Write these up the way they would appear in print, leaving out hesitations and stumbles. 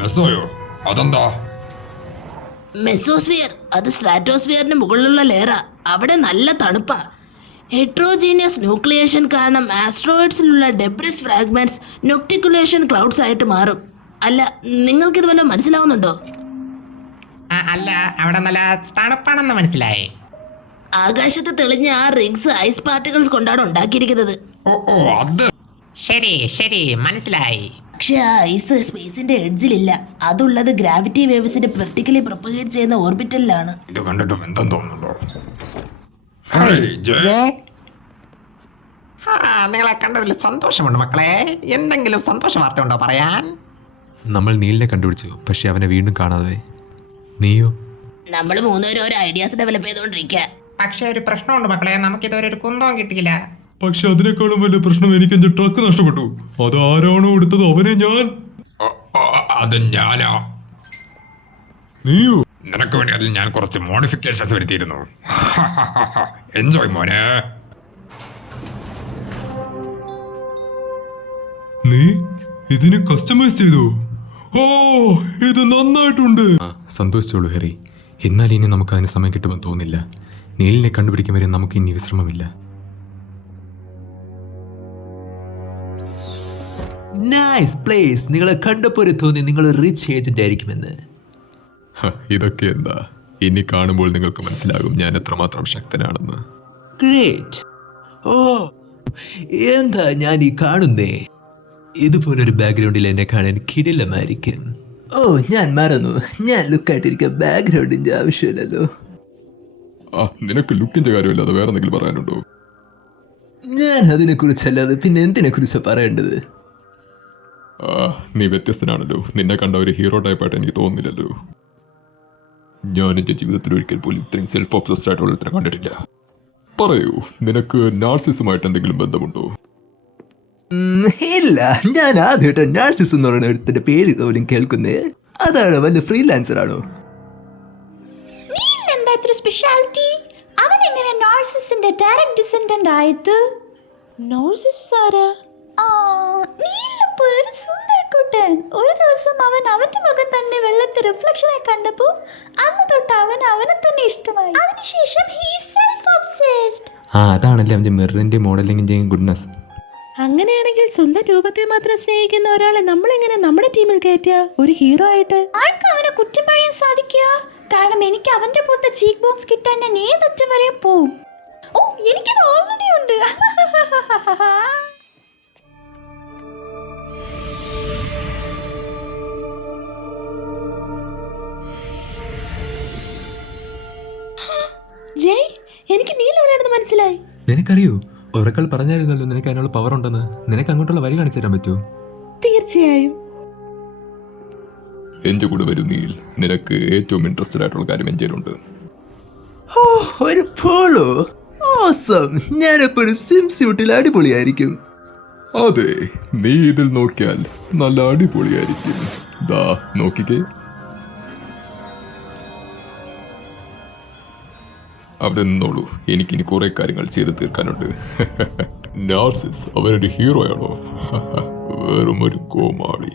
മെസ്സോയോ? അതെന്താ? മെസോസ്ഫിയർ അത് സ്ട്രാറ്റോസ്ഫിയറിന് മുകളിലുള്ള ലെയറാ. അവിടെ നല്ല തണുപ്പാ. ഹെട്രോജീനിയസ് ന്യൂക്ലിയേഷൻ കാരണം ആസ്ട്രോയിഡ്സിലുള്ള ഡെബ്രിസ് ഫ്രാഗ്മെന്റ്സ് നൊക്ടിക്കുലേഷൻ ക്ലൗഡ്സ് ആയിട്ട് മാറും. അല്ല, നിങ്ങൾക്കിത് വല്ലതും മനസ്സിലാവുന്നുണ്ടോ? അല്ല, അവിടെ നല്ല തണുപ്പാണെന്ന് മനസ്സിലായി. ആകാശത്ത് തെളിഞ്ഞ ആ റിങ്സ് ഐസ് പാർട്ടിക്കിൾസ് കൊണ്ടാണ് ഉണ്ടാക്കിയിരിക്കുന്നത്. അത് ശരി ശരി, മനസ്സിലായി. പക്ഷെ ആ ഐസ് സ്പേസിന്റെ എഡ്ജിലില്ല. അതുള്ളത് ഗ്രാവിറ്റി വേവ്സിന് വെർട്ടിക്കലി പ്രൊപ്പഗേറ്റ് ചെയ്യുന്ന ഓർബിറ്റലിലാണ്. ഇത് കണ്ടിട്ട് ബന്ധം തോന്നുന്നുണ്ടോ? നിങ്ങളെ കണ്ടതിൽ സന്തോഷമുണ്ട് മക്കളെ. എന്തെങ്കിലും സന്തോഷ വാർത്ത ഉണ്ടോ പറയാൻ? നമ്മൾ നീലിനെ കണ്ടുപിടിച്ചു, പക്ഷെ അവനെ വീണ്ടും കാണാതെ. നീയോ? നമ്മൾ മൂന്നുപേരും ഓരോ ഐഡിയാസ് ഡെവലപ്പ് ചെയ്തുകൊണ്ടിരിക്കുക. പക്ഷെ ഒരു പ്രശ്നമുണ്ട് മക്കളെ, നമുക്കിതുവരെ ഒരു കുന്തവും കിട്ടിയില്ല. പക്ഷെ അതിനേക്കാളും വലിയ പ്രശ്നം, എനിക്ക് എന്റെ ട്രക്ക് നഷ്ടപ്പെട്ടു. അത് ആരാണോ എടുത്തത് അവനെ ഞാൻ. അത് ഞാനാ. നീയോ? നിനക്ക് വേണ്ടി അതിൽ ഞാൻ കുറച്ച് മോഡിഫിക്കേഷൻസ് വരുത്തിയിരുന്നു. എൻജോയ് മോനെ. നീ ഇതിനെ കസ്റ്റമൈസ് ചെയ്തു? ഓ, ഇത് നന്നായിട്ടുണ്ട്. സന്തോഷിച്ചോളൂ ഹെറി. എന്നാൽ ഇനി നമുക്ക് അതിന് സമയം കിട്ടുമെന്ന് തോന്നില്ല. നീലിനെ കണ്ടുപിടിക്കും വരെ നമുക്ക് ഇനി വിശ്രമമില്ല. Nice place. നിങ്ങളെ കണ്ടപ്പോൾ തോന്നി നിങ്ങൾ റിച്ച് ഏജന്റ് ആയിരിക്കുമെന്ന്. ഇതൊക്കെ എന്താ? ഇനി കാണുമ്പോൾ നിങ്ങൾക്ക് മനസ്സിലാകും ഞാൻ എത്രമാത്രം ശക്തനാണെന്ന്. ഗ്രേറ്റ്. ഓ, എന്താ ഞാൻ ഈ കാണുന്നേ? ഇതുപോലൊരു ബാക്ക്ഗ്രൗണ്ടിൽ എന്നെ കാണാൻ കിടിലമായിരിക്കും. ഓ, ഞാൻ മറന്നു. ഞാൻ ലുക്കായിട്ടിരിക്കാൻ ബാക്ക്ഗ്രൗണ്ടിന്റെ ആവശ്യമില്ലല്ലോ. നിനക്ക് ലുക്കിന്റെ കാര്യമില്ലാതെ വേറെ എന്തെങ്കിലും പറയാനുണ്ടോ? ഞാൻ അതിനെ കുറിച്ചല്ലാതെ പിന്നെ എന്തിനെ കുറിച്ചാണ് പറയേണ്ടത്? നീ വ്യത്യസ്തനാണല്ലോ. നിന്നെ കണ്ട ഒരു ഹീറോ ടൈപ്പായിട്ട് എനിക്ക് തോന്നുന്നില്ലല്ലോ. ഞാൻ എൻ്റെ ജീവിതത്തിൽ ഒരിക്കൽ പോലും ഇത്രയും സെൽഫ് ഒബ്സസ്ഡ് ആയിട്ടുള്ള ഒരുത്തരം കണ്ടിട്ടില്ല. പറയൂ, നിനക്ക് നാർസിസുമായിട്ട് എന്തെങ്കിലും ബന്ധമുണ്ടോ? ഇല്ല, ഞാൻ ആദ്യമായിട്ട് നാർസിസ് എന്ന് പറയുന്ന ഒരുത്തിന്റെ പേര് പോലും കേൾക്കുന്നേ. അതാണ് വല്ല ഫ്രീലാൻസർ ആണോ? എന്താ ഇത്ര സ്പെഷ്യാലിറ്റി? അവൻ എങ്ങനെ നാർസിസിന്റെ ഡയറക്റ്റ് ഡിസെൻഡന്റ് ആയത്? നാർസിസ് ആരാ? ഒരു സുന്ദരക്കുട്ടൻ. ഒരു ദിവസം അവൻ അവന്റെ മുഖം തന്നെ വെള്ളത്തെ റിഫ്ലക്ഷനായി കണ്ടപ്പോൾ അന്ന് തൊട്ട് അവനെ തന്നെ ഇഷ്ടമായി. അതിനുശേഷം he is self-obsessed. അതാണല്ലേ അവൻ്റെ മിററിന്റെ മോഡലിംഗിന്റെ ഗുഡ്നസ്. അങ്ങനെയാണെങ്കിൽ സ്വന്തം രൂപത്തെ മാത്രം സ്നേഹിക്കുന്ന ഒരാളെ നമ്മളെങ്ങനെ നമ്മുടെ ടീമിൽ കയറ്റുക ഒരു ഹീറോ ആയിട്ട്? ആർക്ക് അവനെ കുറ്റം പറയാൻ സാധിക്കുക? കാരണം എനിക്ക് അവന്റെ പോലത്തെ ചീക്ക് ബോൺസ് കിട്ടാൻ ഞാൻ ഏതറ്റം വരെ പോവും. ഓ, എനിക്കത് ഓൾറെഡി ഉണ്ട്. ജയ്, എനിക്ക് നീലെവിടെയാണെന്ന് മനസ്സിലായി. നിനക്കറിയോ, ഒരാൾ പറഞ്ഞായിരുന്നല്ലോ നിനക്ക് അതിനുള്ള പവർ ഉണ്ടെന്ന്. നിനക്ക് അങ്ങോട്ടുള്ള വഴി കാണിച്ചു തരാൻ പറ്റുമോ? തീർച്ചയായും. എന്റെ കൂടെ വരൂ നീൽ. നിനക്ക് ഏറ്റവും ഇൻട്രസ്റ്റഡ് ആയിട്ടുള്ള കാര്യം എൻ്റെ ഉണ്ട്. ഓ, ഒരു പോളോ. ഓസം. ഞാനിപ്പോ ഒരു സ്വിം സ്യൂട്ടിൽ അടിപൊളിയായിരിക്കും. അതെ, നീ ഇതിൽ നോക്കിയാൽ നല്ല അടിപൊളിയായിരിക്കും. ദാ നോക്കിക്കേ. അവിടെ നിന്നോളൂ, എനിക്കിനി കുറെ കാര്യങ്ങൾ ചെയ്ത് തീർക്കാനുണ്ട്. നാർസിസ് അവരുടെ ഹീറോയാണോ? വെറും ഒരു കോമാളി.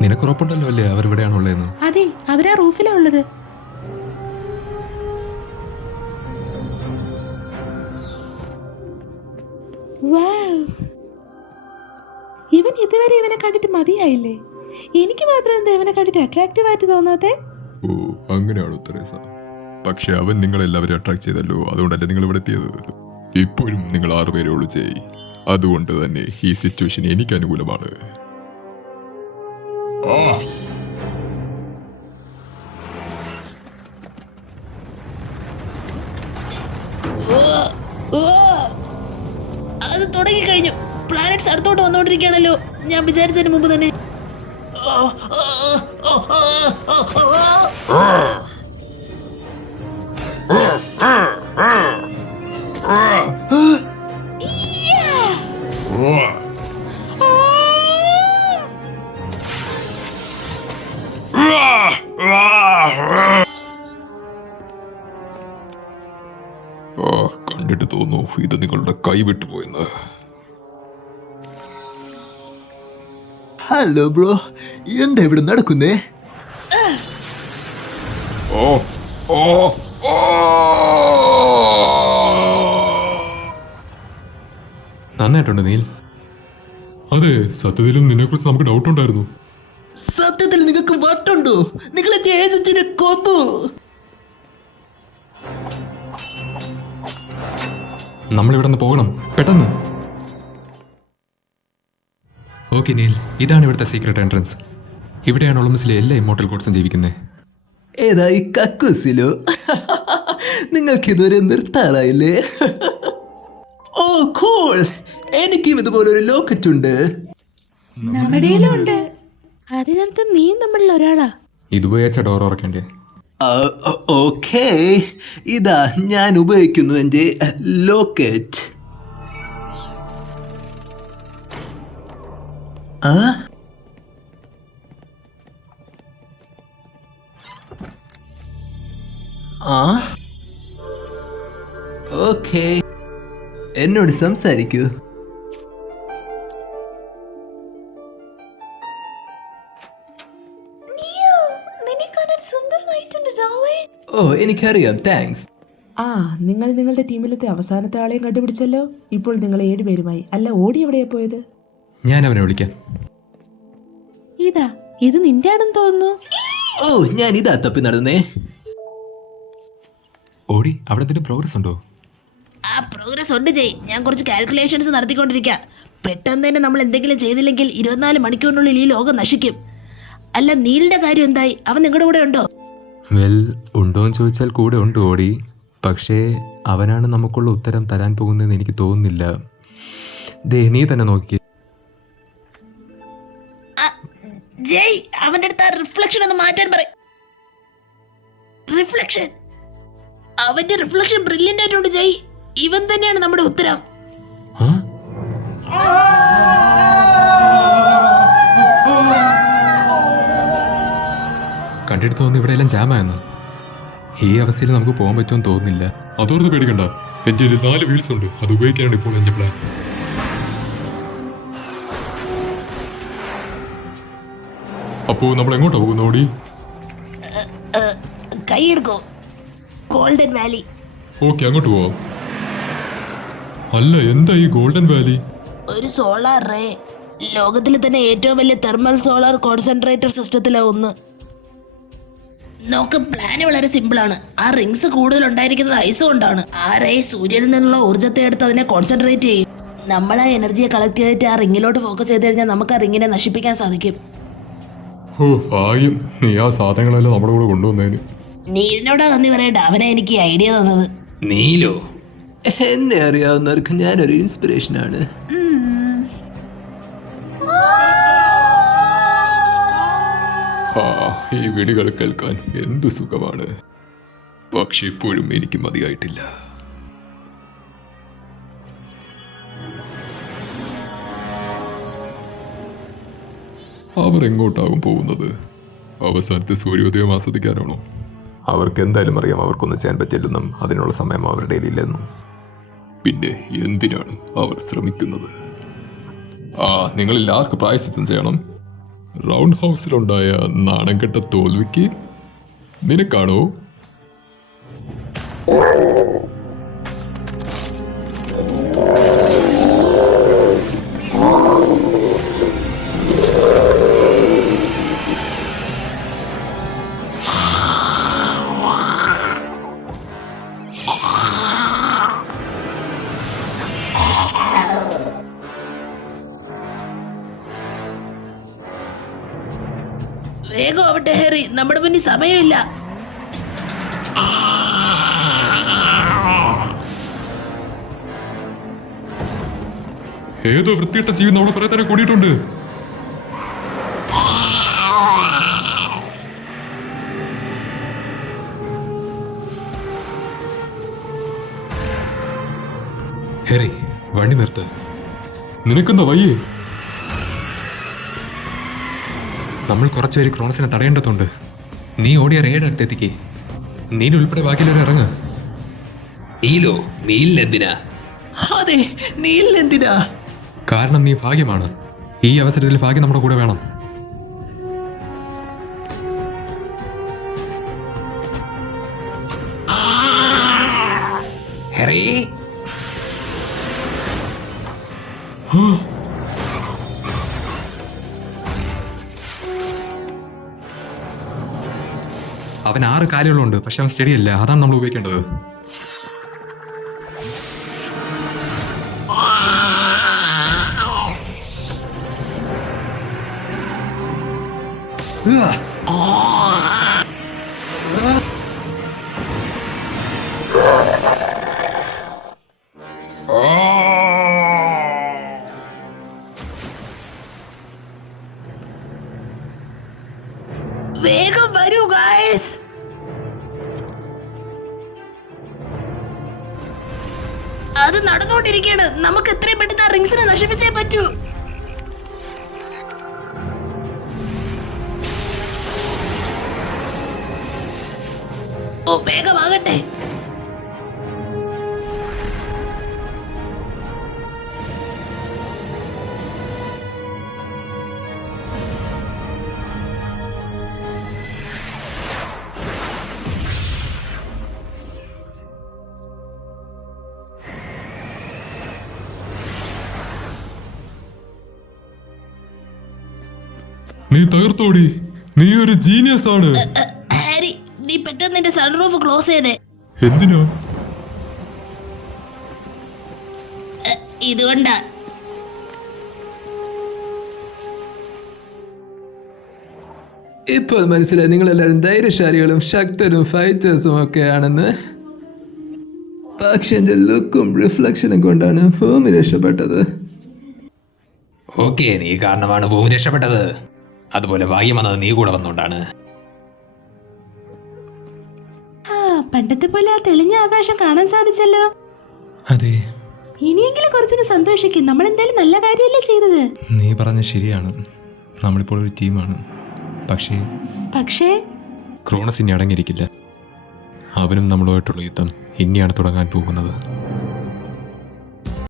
നിനക്കുറപ്പുണ്ടല്ലോ അല്ലേ അവർ ഇവിടെയാണുള്ളതെന്ന്? അതെ, അവരാ റൂഫിലാ ഉള്ളത്. ഇവൻ ഇതുവരെ ഇവനെ കണ്ടിട്ട് മതിയായില്ലേ? എനിക്ക് മാത്രം എന്താ ഇവനെ കണ്ടിട്ട് അട്രാക്റ്റീവ് ആയിട്ട് തോന്നാത്തെ? ഓ, അങ്ങനെയാണോ തെരേസ? പക്ഷെ അവൻ നിങ്ങളെല്ലാവരും അട്രാക്ട് ചെയ്തല്ലോ, അതുകൊണ്ടല്ലേ നിങ്ങൾ ഇവിടെ എത്തിയത്. ഇപ്പോഴും നിങ്ങൾ 6 പേരെ ഉള്ളു ചെയ്. അതുകൊണ്ട് തന്നെ ഈ സിറ്റുവേഷൻ എനിക്ക് അനുകൂലമാണ്. അത് തുടങ്ങിക്കഴിഞ്ഞു. പ്ലാനറ്റ്സ് അടുത്തോട്ട് വന്നുകൊണ്ടിരിക്കുകയാണല്ലോ. ഞാൻ വിചാരിച്ചതിന് മുമ്പ് തന്നെ. കണ്ടിട്ട് തോന്നുന്നു ഇത് നിങ്ങളുടെ കൈ വിട്ടുപോയെന്ന്. ഹലോ ബ്രോ, എന്താ ഇവിടെ നടക്കുന്നേ? ഓ ഓ ഓ നന്നായിട്ടുണ്ട് നീൽ. അതെ, സത്യത്തിലും നിന്നെക്കുറിച്ച് നമുക്ക് ഡൗട്ട് ഉണ്ടായിരുന്നു. സത്യത്തിൽ നിങ്ങൾക്ക് വട്ടുണ്ടോ? നിങ്ങളെ ഏജന്റിനെ കൊന്നു. നമ്മളിവിടെ നിന്ന് പോകണം പെട്ടെന്ന്. ഓക്കെ നീൽ, ഇതാണ് ഇവിടുത്തെ സീക്രട്ട് എൻട്രൻസ്. ഇവിടെയാണ് ഒളിമ്പസിലെ എല്ലാ ഇമ്മോർട്ടൽ ഗോഡ്സും ജീവിക്കുന്നത്. ഏതായി കക്കൂസിലോ? നിങ്ങൾക്കിതുവരെ നിർത്താറായില്ലേ? ഓ കൂൾ, എനിക്കും ഇതുപോലൊരു ലോക്കറ്റ് ഉണ്ട്. നമ്മുടെയിലും ഉണ്ട്. അതിനർത്ഥം നീ നമ്മളിൽ ഒരാളാ. ഇതുപയോഗിച്ച ഡോർ ഉറക്കേണ്ടേ? ഓക്കേ, ഇതാ ഞാൻ ഉപയോഗിക്കുന്നു എൻ്റെ ലോക്കറ്റ്. ഓക്കേ, എന്നോട് സംസാരിക്കൂ. നിന്നെ കാണാൻ സുന്ദരനായിട്ടുണ്ട് ജാവേ. ഓ എനിക്കറിയാം, താങ്ക്സ്. ആ, നിങ്ങൾ നിങ്ങളുടെ ടീമിലത്തെ അവസാനത്തെ ആളെയും കണ്ടുപിടിച്ചല്ലോ. ഇപ്പോൾ നിങ്ങൾ 7 പേരുമായി. അല്ല, ഓടി എവിടെയാ പോയത്? ഞാൻ അവനെ വിളിക്കാം. ഇത് നിന്റെ ആണെന്ന് തോന്നുന്നു. ഓ, ഞാൻ ഇതാ തപ്പി നടന്നേ. ഓടി, അവിടെ പിന്നെ പ്രോഗ്രസ് ഉണ്ടോ? ആ പ്രോഗ്രസ് ഉണ്ട് ജയ്. ഞാൻ കുറച്ച് കാൽക്കുലേഷൻസ് നടത്തിക്കൊണ്ടിരിക്കുക. പെട്ടെന്ന് തന്നെ നമ്മൾ എന്തെങ്കിലും ചെയ്തില്ലെങ്കിൽ 24 മണിക്കൂറിനുള്ളിൽ ഈ ലോകം നശിക്കും. അല്ല, നീലിന്റെ കാര്യം എന്തായി? അവൻ നിങ്ങളുടെ കൂടെ ഉണ്ടോ? വെൽ, ഉണ്ടോയെന്ന് ചോദിച്ചാൽ കൂടെ ഉണ്ട് ഓടി. പക്ഷേ അവനാണ് നമുക്കുള്ള ഉത്തരം തരാൻ പോകുന്നതെന്ന് എനിക്ക് തോന്നുന്നില്ല. ദേ, നീ തന്നെ നോക്കി. ജയ്, അവന്റെ അടുത്ത് ആ റിഫ്ലക്ഷൻ ഒന്ന് മാറ്റാൻ പറ. റിഫ്ലക്ഷൻ, അവന്റെ റിഫ്ലക്ഷൻ ബ്രില്യൻ്റ് ആയിട്ടുണ്ട് ജയ്. ഇവൻ തന്നെയാണ് നമ്മുടെ ഉത്തരം. കണ്ടിട്ട് തോന്നുന്നു ഇവിടെ എല്ലാം ജാമായെന്ന്. ഈ അവസ്ഥയിൽ നമുക്ക് പോകാൻ പറ്റുമെന്ന് തോന്നുന്നില്ല. അതോർത്ത് പേടിക്കണ്ട, എൻ്റെ 4 വീൽസ് ഉണ്ട്. അത് ഉപയോഗിക്കാനാണ് ഇപ്പോൾ എൻ്റെ പ്ലാൻ. അപ്പോ നമ്മൾ എങ്ങോട്ടാ പോകുന്ന ഓടി? കൈയെടുക്കോ, ഗോൾഡൻ വാലി. ഓക്കെ, അങ്ങോട്ട് പോവാം. അല്ല, എന്താ ഈ ഗോൾഡൻ വാലി? ഒരു സോളാർ റേ. ലോകത്തിലെ തന്നെ ഏറ്റവും വലിയ തെർമൽ സോളാർ കോൺസെൻട്രേറ്റർ സിസ്റ്റത്തിലെ ഒന്ന്. നോക്ക്, പ്ലാന് വളരെ സിമ്പിളാണ്. ആ റിങ്സ് കൂടുതൽ ഉണ്ടായിരിക്കുന്നത് ഐസ് കൊണ്ടാണ്. ആ റേ സൂര്യനിൽ നിന്നുള്ള ഊർജ്ജത്തെ എടുത്ത് അതിനെ കോൺസെൻട്രേറ്റ് ചെയ്യും. നമ്മൾ ആ എനർജിയെ കളക്ട് ചെയ്തിട്ട് ആ റിങ്ങിലോട്ട് ഫോക്കസ് ചെയ്ത് കഴിഞ്ഞാൽ നമുക്ക് ആ റിങ്ങിനെ നശിപ്പിക്കാൻ സാധിക്കും. ഓ ഭാഗ്യം, നീ ആ സാധനങ്ങളെല്ലാം നമ്മുടെ കൂടെ കൊണ്ടുവന്നതിന്. നീലിനോടാ നന്ദി പറയട്ടെ, അവനെ എനിക്ക് ഈ ഐഡിയ തന്നത്. നീലോ? എന്നെ അറിയാവുന്നവർക്ക് ഞാനൊരു ഇൻസ്പിറേഷനാണ്. ഈ വിളികൾ കേൾക്കാൻ എന്തു സുഖമാണ്. പക്ഷെ ഇപ്പോഴും എനിക്ക് മതിയായിട്ടില്ല. അവർ എങ്ങോട്ടാകും പോകുന്നത്? അവസാനത്തെ സൂര്യോദയം ആസ്വദിക്കാനാണോ? അവർക്ക് എന്തായാലും അറിയാം അവർക്കൊന്നും ചെയ്യാൻ പറ്റില്ലെന്നും അതിനുള്ള സമയം അവരുടെ ഇല്ലെന്നും. പിന്നെ എന്തിനാണ് അവർ ശ്രമിക്കുന്നത്? നിങ്ങളിൽ ആർക്ക് പ്രായശ്ചിത്തം ചെയ്യണം? റൗണ്ട് ഹൗസിലുണ്ടായ നാണംകെട്ട തോൽവിക്ക് നിനക്കാണോ? വേഗം ആവട്ടെ ഹെറി, നമ്മുടെ മുന്നിൽ സമയമില്ല. ഏതോ വൃത്തിയിട്ട ജീവി നമ്മളെ കുറെ തന്നെ കൂടിയിട്ടുണ്ട്. ഹെറി, വണ്ടി നിർത്ത്. നിനക്കെന്താ വയ്യേ? നമ്മൾ കുറച്ചുപേര് ക്രോണസിനെ തടയേണ്ടതുണ്ട്. നീ ഓടിയ റേഡ് അടുത്തെത്തിക്കേ. നീ ഉൾപ്പെടെ ബാക്കിയുള്ളവർ ഇറങ്ങ്. നീലിനെന്തിനാ? അതെ, നീലിനെന്തിനാ? കാരണം നീ ഭാഗ്യമാണ്. ഈ അവസരത്തിൽ ഭാഗ്യം നമ്മുടെ കൂടെ വേണം. ഹെറി, അവൻ 6 കാലുകളുണ്ട്, പക്ഷെ അവൻ സ്റ്റഡി അല്ല. അതാണ് നമ്മൾ ഉപയോഗിക്കേണ്ടത്. വേഗം വരൂ ഗായ്സ്. അത് നടന്നുകൊണ്ടിരിക്കുകയാണ്. നമുക്ക് എത്രയും പെട്ടെന്ന് ആ റിങ്സിനെ നശിപ്പിച്ചേ പറ്റൂ. ഓ, വേഗമാകട്ടെ. നീ തകർത്തോടി. നീ ഒരു ജീനിയസ് ആണ്. ഹാരി, നീ പെട്ടെന്ന് നിന്റെ സൺറൂഫ് ക്ലോസ് ചെയ്തേ. എന്തിനാ? ഇതുകൊണ്ടാ. ഇപ്പോൾ മനസ്സിലായി നിങ്ങളെല്ലാവരും ധൈര്യശാലികളും ശക്തരും ഫൈറ്റേഴ്സും ഒക്കെ ആണെന്ന്. പക്ഷെ എൻ്റെ ലുക്കും റിഫ്ലക്ഷനും കൊണ്ടാണ് ഭൂമി രക്ഷപ്പെട്ടത്. ഓക്കെ, നീ കാരണമാണ് ഭൂമി രക്ഷപ്പെട്ടത്. അതുപോലെ ഭാഗ്യം വന്നത് നീ കൂടെ വന്നുകൊണ്ടാണ്. ആ, പണ്ടത്തെ പോലെ ആ തെളിഞ്ഞ ആകാശം കാണാൻ സാധിച്ചല്ലോ. അതെ, ഇനിയെങ്കിലും കുറച്ചൊന്ന് സന്തോഷിക്കും. നമ്മൾ എന്തായാലും നല്ല കാര്യമല്ലേ ചെയ്തത്. നീ പറഞ്ഞ ശരിയാണ്. നമ്മളിപ്പോൾ ഒരു ടീമാണ്. പക്ഷേ ക്രോണസ് ഇനി അടങ്ങിയിരിക്കില്ല. അവനും നമ്മളുമായിട്ടുള്ള യുദ്ധം ഇനിയാണ് തുടങ്ങാൻ പോകുന്നത്.